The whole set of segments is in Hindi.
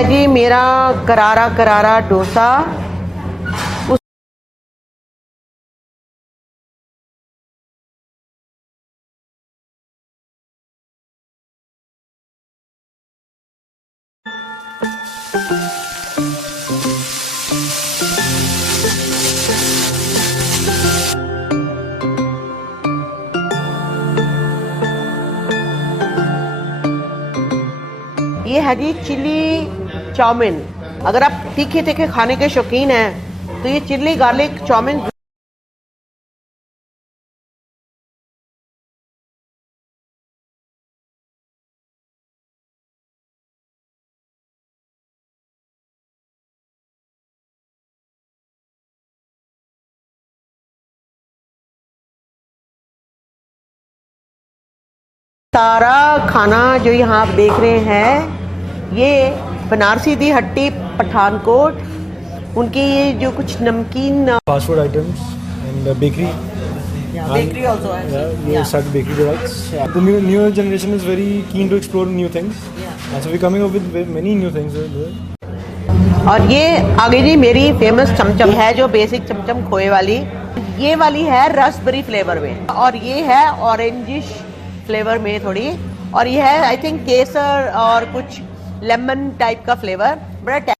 है जी मेरा करारा करारा डोसा। ये है जी चिली चाउमीन। अगर आप तीखे तीखे खाने के शौकीन हैं तो ये चिली गार्लिक चाउमीन सारा खाना जो यहाँ आप देख रहे हैं ये बनारसी दी हट्टी पठानकोट, उनकी ये जो कुछ नमकीन fast food items and bakery. Bakery also है. We started bakery products. The newer generation is very keen to explore new things. And so we're coming up with many new things. और ये आगे जी मेरी फेमस चमचम है जो बेसिक चमचम खोए वाली, ये वाली है रसबेरी फ्लेवर में और ये है ऑरेंजिश फ्लेवर में थोड़ी, और ये है आई थिंक केसर और कुछ लेमन टाइप का फ्लेवर. बड़ा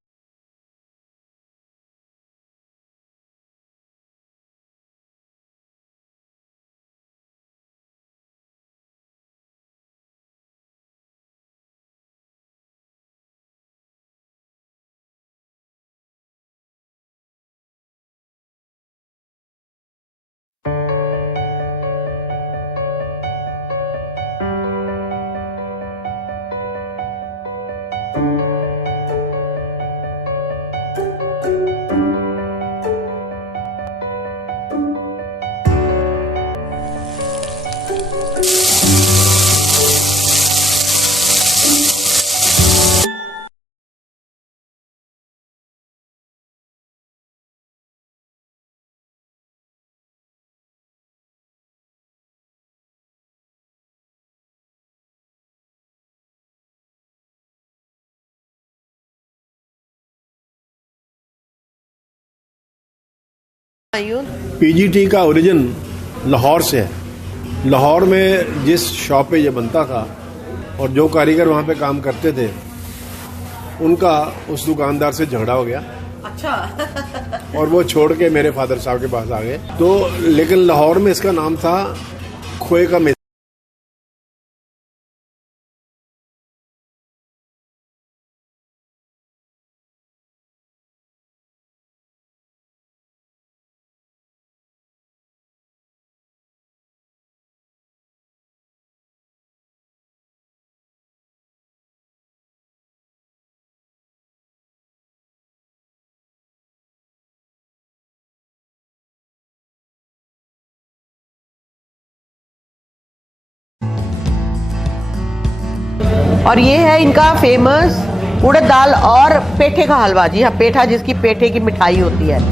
पीजीटी का ओरिजिन लाहौर से है. लाहौर में जिस शॉप पे ये बनता था और जो कारीगर वहाँ पे काम करते थे उनका उस दुकानदार से झगड़ा हो गया. अच्छा. और वो छोड़ के मेरे फादर साहब के पास आ गए. तो लेकिन लाहौर में इसका नाम था खोए का मेज़बान. और ये है इनका फेमस उड़द दाल और पेठे का हलवा. जी हाँ, पेठा जिसकी पेठे की मिठाई होती है.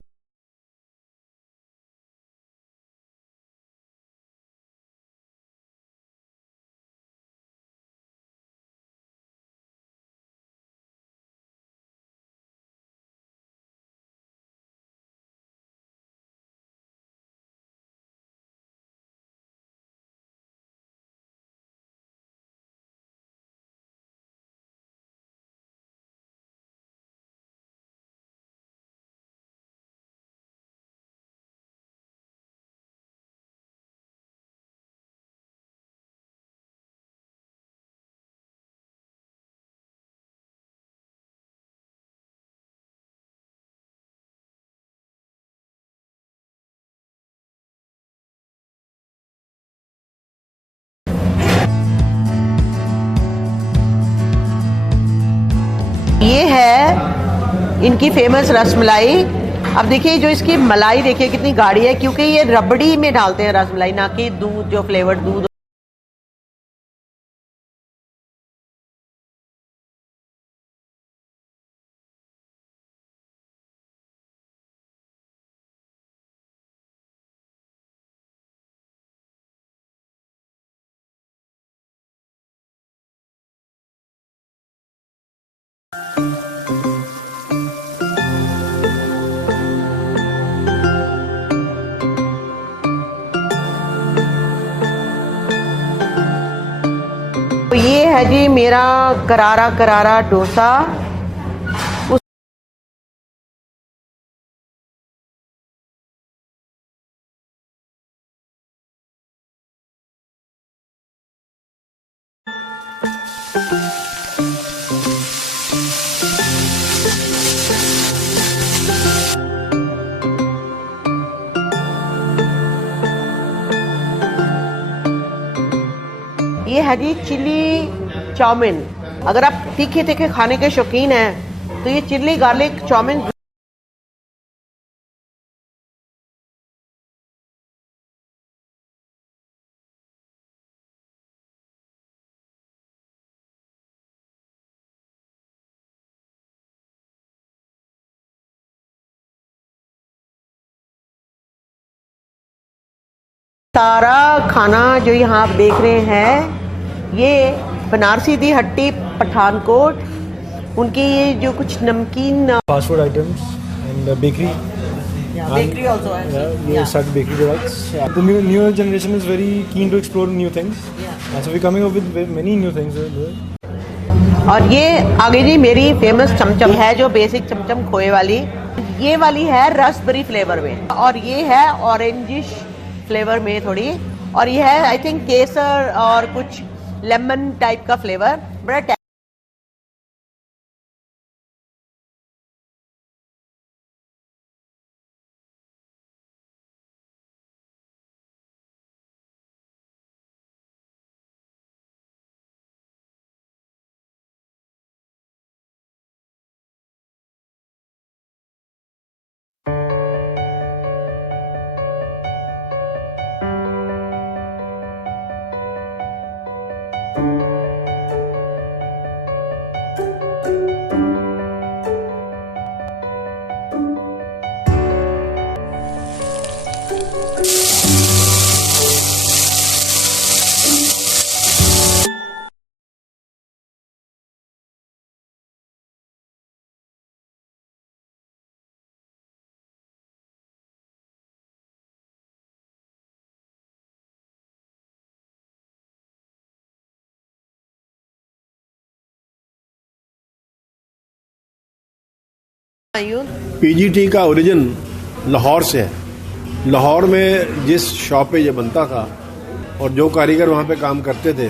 ये है इनकी फेमस रसमलाई. अब देखिए जो इसकी मलाई देखिए कितनी गाढ़ी है, क्योंकि ये रबड़ी में डालते हैं रसमलाई, ना कि दूध, जो फ्लेवर्ड दूध. ये है जी मेरा करारा करारा डोसा। ये है जी चिली चाउमीन। अगर आप तीखे तीखे खाने के शौकीन हैं तो ये चिली गार्लिक चाउमीन सारा खाना जो यहाँ आप देख रहे हैं ये बनारसी दी हट्टी पठानकोट, उनकी ये जो कुछ नमकीन Fast food items and bakery. Bakery also We started bakery products. The newer generation is very keen to explore new things. And so we're coming up with many new things. और ये आगे जी मेरी फेमस चमचम है जो बेसिक चमचम खोए वाली, ये वाली है रसबेरी फ्लेवर में, और ये है ऑरेंजिश फ्लेवर में थोड़ी, और ये है आई थिंक केसर और कुछ लेमन टाइप का फ्लेवर। बड़ा पीजीटी का ओरिजिन लाहौर से है। लाहौर में जिस शॉप पे ये बनता था और जो कारीगर वहाँ पे काम करते थे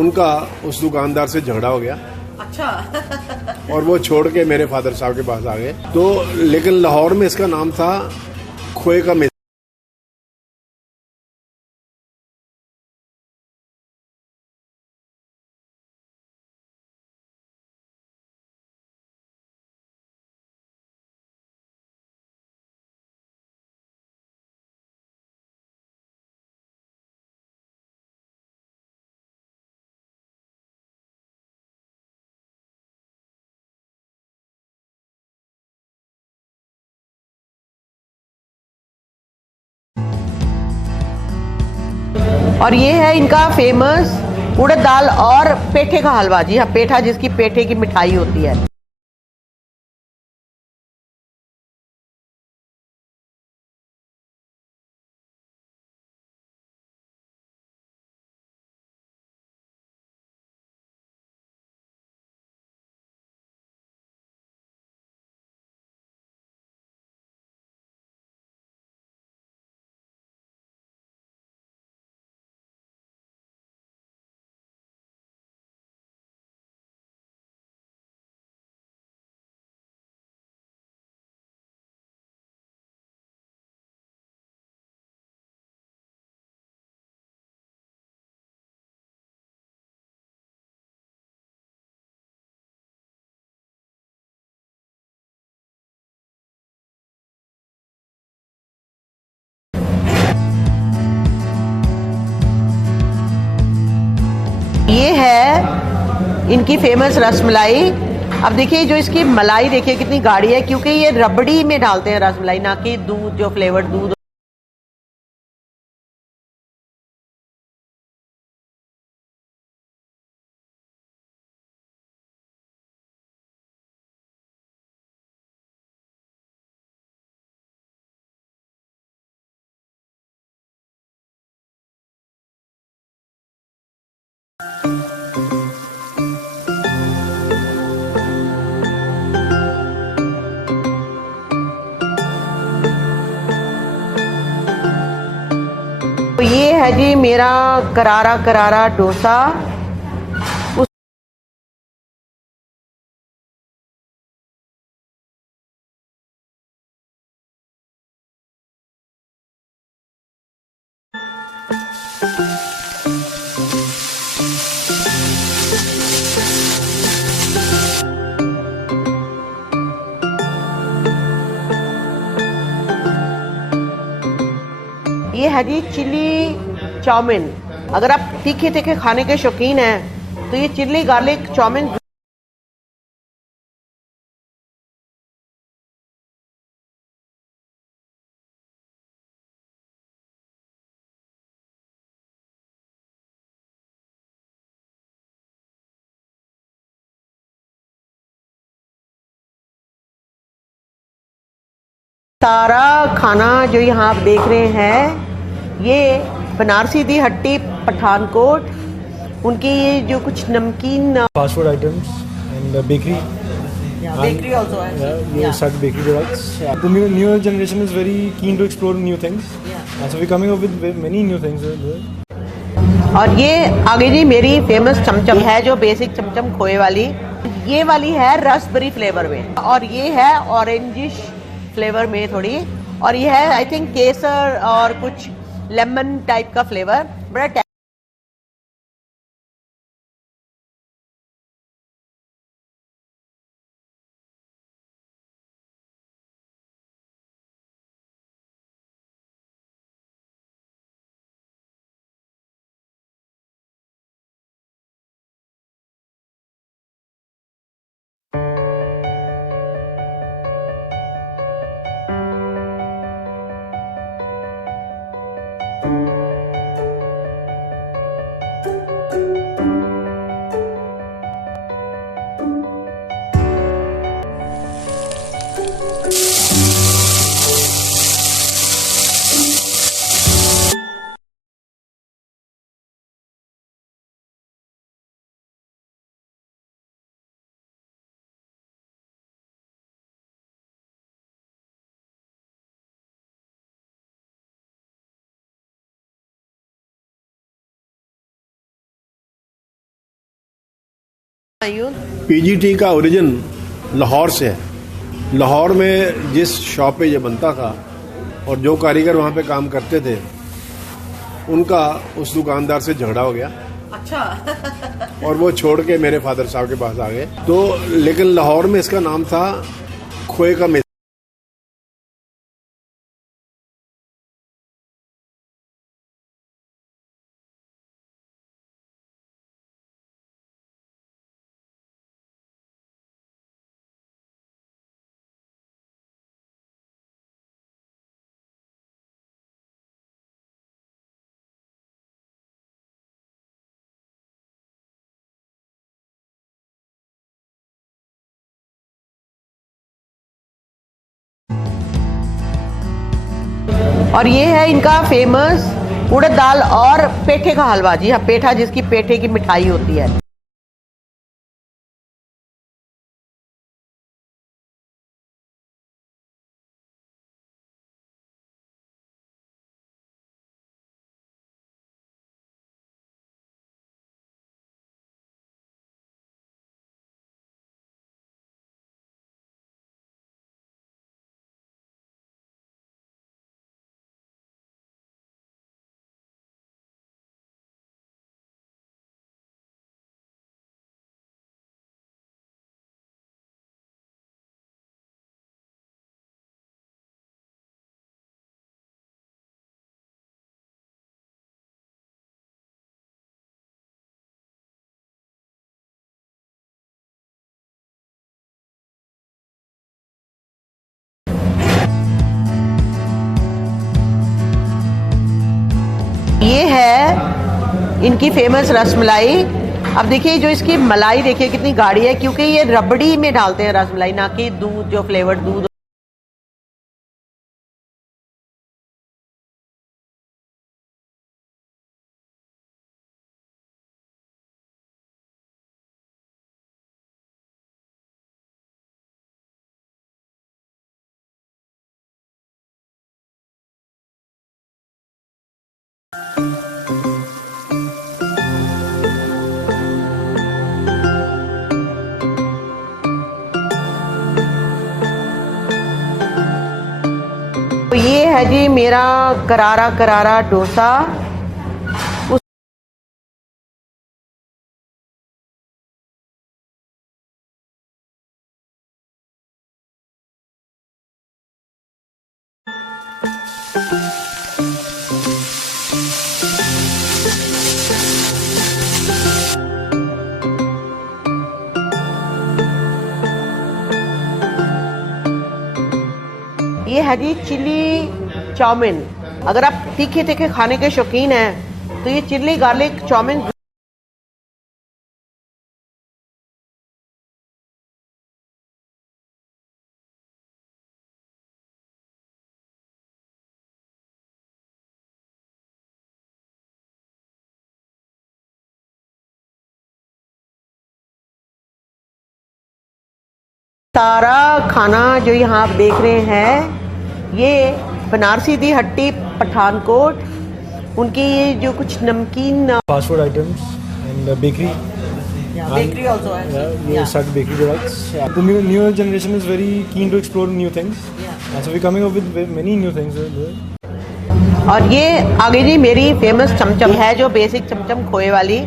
उनका उस दुकानदार से झगड़ा हो गया। अच्छा। और वो छोड़ के मेरे फादर साहब के पास आ गए। तो लेकिन लाहौर में इसका नाम था खोए का मेज़बान। और ये है इनका फेमस उड़द दाल और पेठे का हलवा। जी हाँ, पेठा जिसकी पेठे की मिठाई होती है। ये है इनकी फेमस रसमलाई। अब देखिए जो इसकी मलाई देखिए कितनी गाढ़ी है, क्योंकि ये रबड़ी में डालते हैं रसमलाई, ना कि दूध, जो फ्लेवर्ड दूध। तो ये है जी मेरा करारा करारा डोसा। ये है जी चिली चाउमीन। अगर आप तीखे तीखे खाने के शौकीन हैं तो ये चिली गार्लिक चाउमीन सारा खाना जो यहाँ आप देख रहे हैं ये बनारसी दी हट्टी पठानकोट, उनकी ये जो कुछ नमकीन Fast food items and bakery. Bakery also है। You start bakery products. The newer generation is very keen to explore new things. So we're coming up with many new things. और ये आगे जी मेरी फेमस चमचम है जो बेसिक चमचम खोए वाली, ये वाली है रसबेरी फ्लेवर में, और ये है ऑरेंजिश फ्लेवर में थोड़ी, और ये है आई थिंक केसर और कुछ लेमन टाइप का फ्लेवर। बड़ा पीजीटी का ओरिजिन लाहौर से है। लाहौर में जिस शॉप पे ये बनता था और जो कारीगर वहाँ पे काम करते थे उनका उस दुकानदार से झगड़ा हो गया। अच्छा। और वो छोड़ के मेरे फादर साहब के पास आ गए। तो लेकिन लाहौर में इसका नाम था खोए का और ये है इनका फेमस उड़द दाल और पेठे का हलवा। जी हाँ, पेठा जिसकी पेठे की मिठाई होती है। ये है इनकी फेमस रसमलाई। अब देखिए जो इसकी मलाई देखिए कितनी गाढ़ी है, क्योंकि ये रबड़ी में डालते हैं रसमलाई, ना कि दूध, जो फ्लेवर्ड दूध है जी मेरा करारा करारा डोसा। ये है जी चिली चाउमीन। अगर आप तीखे तीखे खाने के शौकीन हैं तो ये चिल्ली गार्लिक चाउमीन सारा खाना जो यहाँ आप देख रहे हैं ये बनारसी दी हट्टी पठानकोट उनकी ये जो कुछ नमकीन Fast food items and bakery. Bakery also है। We start bakery products. The newer generation is very keen to explore new things. And so we're coming up with many new things. और ये आगे जी मेरी फेमस चमचम है जो बेसिक चमचम खोए वाली।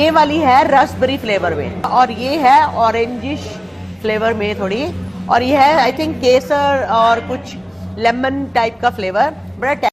ये वाली है रसबेरी फ्लेवर में और ये है ऑरेंजिश फ्लेवर में थोड़ी, और ये है आई थिंक केसर और कुछ लेमन टाइप का फ्लेवर। बड़ा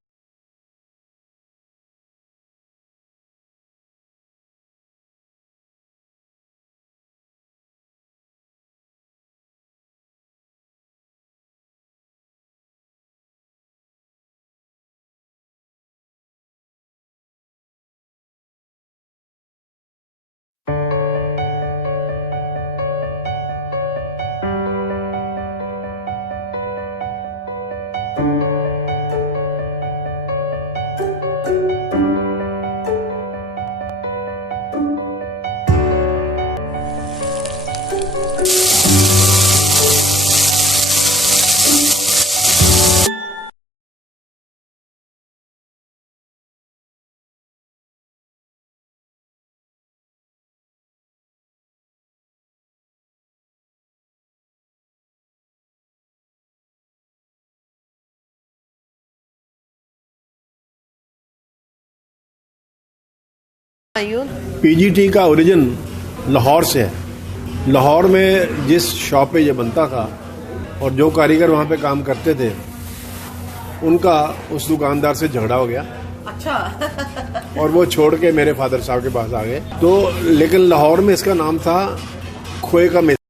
पीजीटी का ओरिजिन लाहौर से है। लाहौर में जिस शॉप पे ये बनता था और जो कारीगर वहाँ पे काम करते थे उनका उस दुकानदार से झगड़ा हो गया। अच्छा। और वो छोड़ के मेरे फादर साहब के पास आ गए। तो लेकिन लाहौर में इसका नाम था खोए का मेला।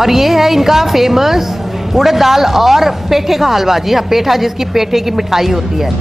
और ये है इनका फेमस उड़द दाल और पेठे का हलवा। जी हाँ, पेठा जिसकी पेठे की मिठाई होती है।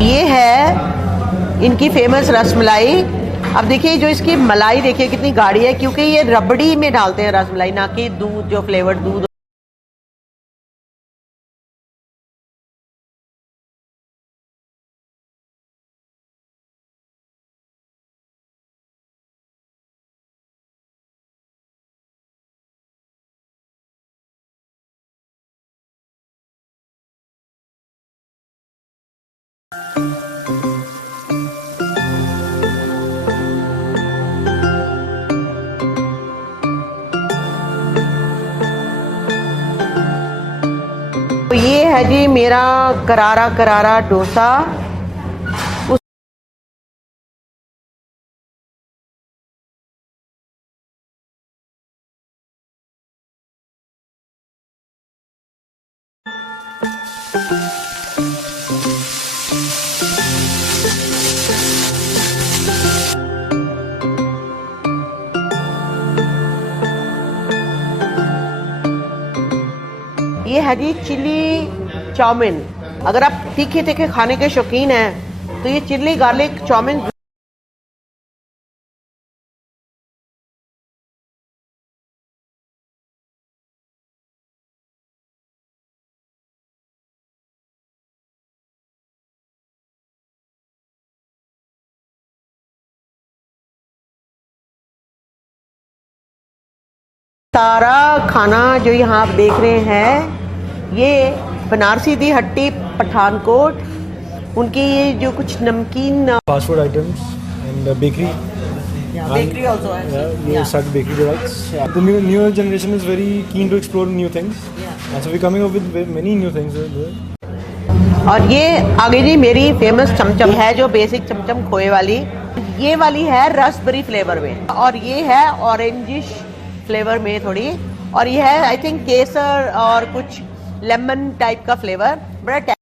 ये है इनकी फेमस रसमलाई। अब देखिए जो इसकी मलाई देखिए कितनी गाढ़ी है, क्योंकि ये रबड़ी में डालते हैं रसमलाई, ना कि दूध, जो फ्लेवर्ड दूध। है जी मेरा करारा करारा डोसा। ये है जी चिली चाउमीन। अगर आप तीखे तीखे खाने के शौकीन हैं तो ये चिली गार्लिक चाउमीन सारा खाना जो यहाँ आप देख रहे हैं ये बनारसी दी हट्टी पठानकोट उनकी ये जो कुछ नमकीन Fast food items and bakery. Bakery also You start bakery products. The newer generation is very keen to explore new things. And so we're coming up with many new things. और ये आगे जी मेरी फेमस चमचम है जो बेसिक चमचम खोए वाली। ये वाली है रसबेरी फ्लेवर में और ये है ऑरेंजिश फ्लेवर में थोड़ी, और ये है आई थिंक केसर और कुछ लेमन टाइप का फ्लेवर। बड़ा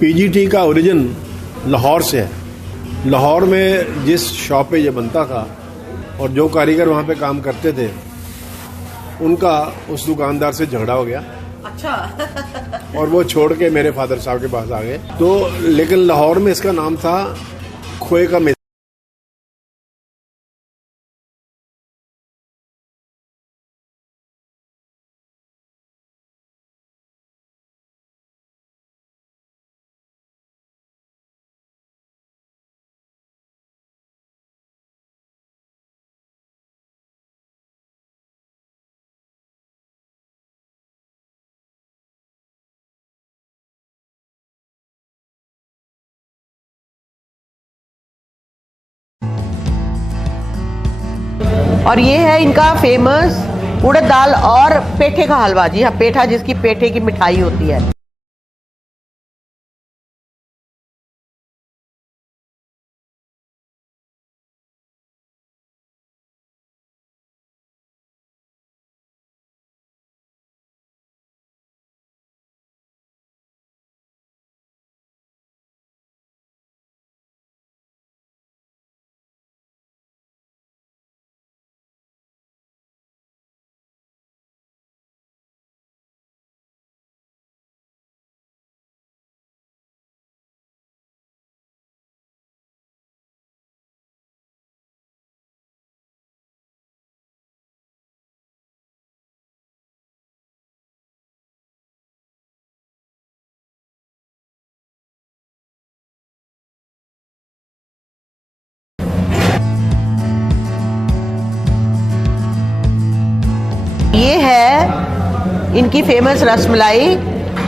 पीजीटी का ओरिजिन लाहौर से है। लाहौर में जिस शॉप पे ये बनता था और जो कारीगर वहाँ पे काम करते थे उनका उस दुकानदार से झगड़ा हो गया। अच्छा। और वो छोड़ के मेरे फादर साहब के पास आ गए। तो लेकिन लाहौर में इसका नाम था खोए का मेला। और ये है इनका फेमस उड़द दाल और पेठे का हलवा। जी हाँ, पेठा जिसकी पेठे की मिठाई होती है। ये है इनकी फेमस रसमलाई।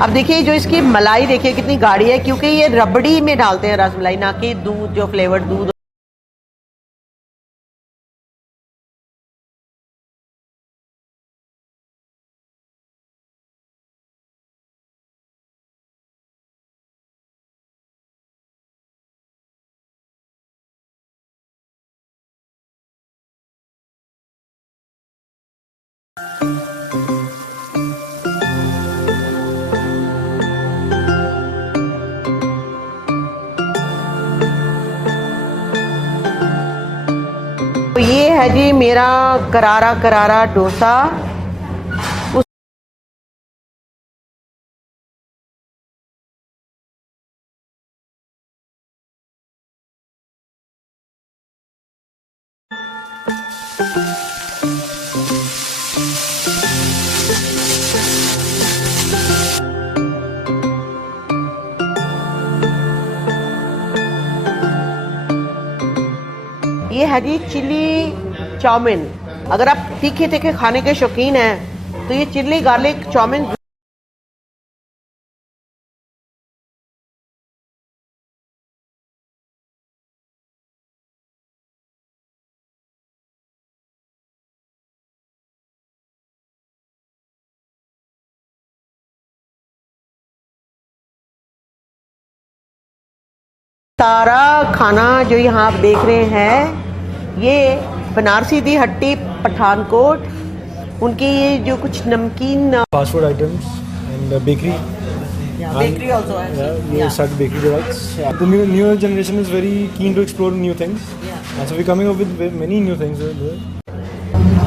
अब देखिए जो इसकी मलाई देखिए कितनी गाढ़ी है, क्योंकि ये रबड़ी में डालते हैं रसमलाई, ना कि दूध, जो फ्लेवर्ड दूध। ये है जी मेरा करारा करारा डोसा। ये है जी चिली चाउमीन। अगर आप तीखे तीखे खाने के शौकीन हैं तो ये चिली गार्लिक चाउमीन सारा खाना जो यहाँ आप देख रहे हैं ये बनारसी दी हट्टी पठानकोट, उनकी ये जो कुछ नमकीन Fast food items and bakery. Bakery also है। We started bakery products. The newer generation is very keen to explore new things. And so we're coming up with many new things.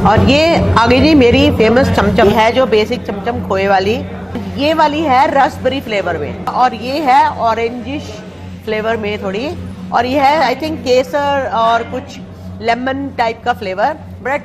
और ये आगे जी मेरी फेमस चमचम है जो बेसिक चमचम खोए वाली, ये वाली है रसबेरी फ्लेवर में, और ये है ऑरेंजिश फ्लेवर में थोड़ी, और ये है आई थिंक केसर और कुछ लेमन टाइप का फ्लेवर। बड़ा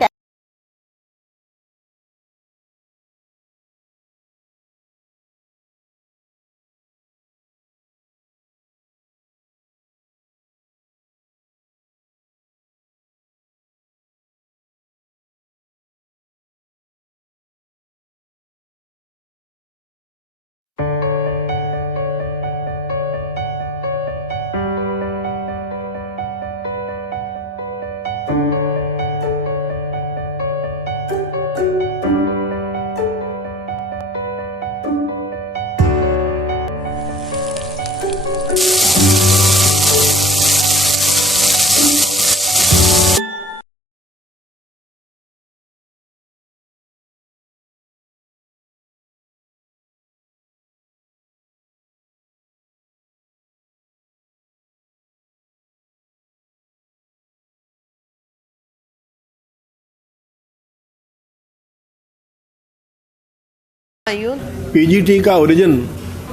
पीजीटी का ओरिजिन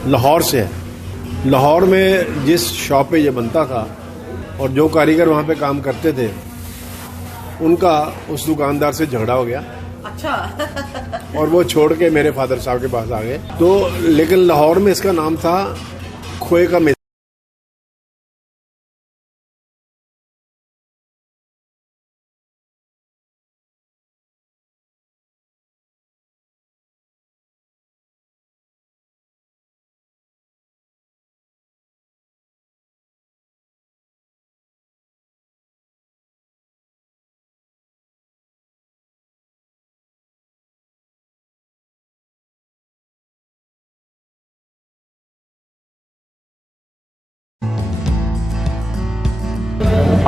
लाहौर से है। लाहौर में जिस शॉप पे ये बनता था और जो कारीगर वहाँ पे काम करते थे उनका उस दुकानदार से झगड़ा हो गया। अच्छा। और वो छोड़ के मेरे फादर साहब के पास आ गए। तो लेकिन लाहौर में इसका नाम था खोए का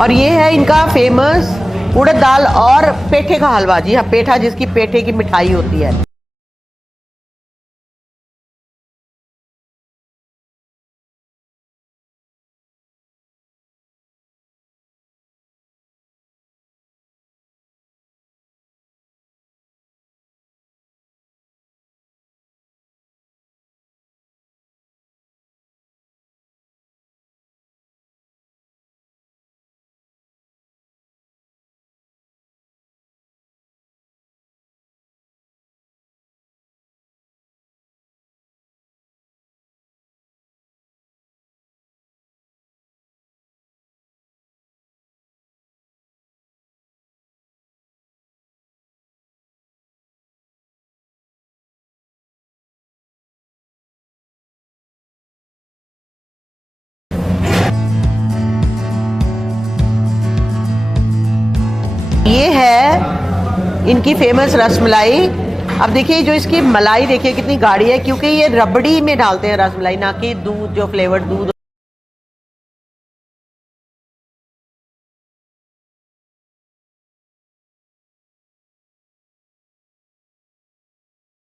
और ये है इनका फेमस उड़द दाल और पेठे का हलवा। जी हाँ, पेठा जिसकी पेठे की मिठाई होती है। ये है इनकी फेमस रसमलाई। अब देखिए जो इसकी मलाई देखिए कितनी गाढ़ी है, क्योंकि ये रबड़ी में डालते हैं रसमलाई, ना कि दूध, जो फ्लेवर्ड दूध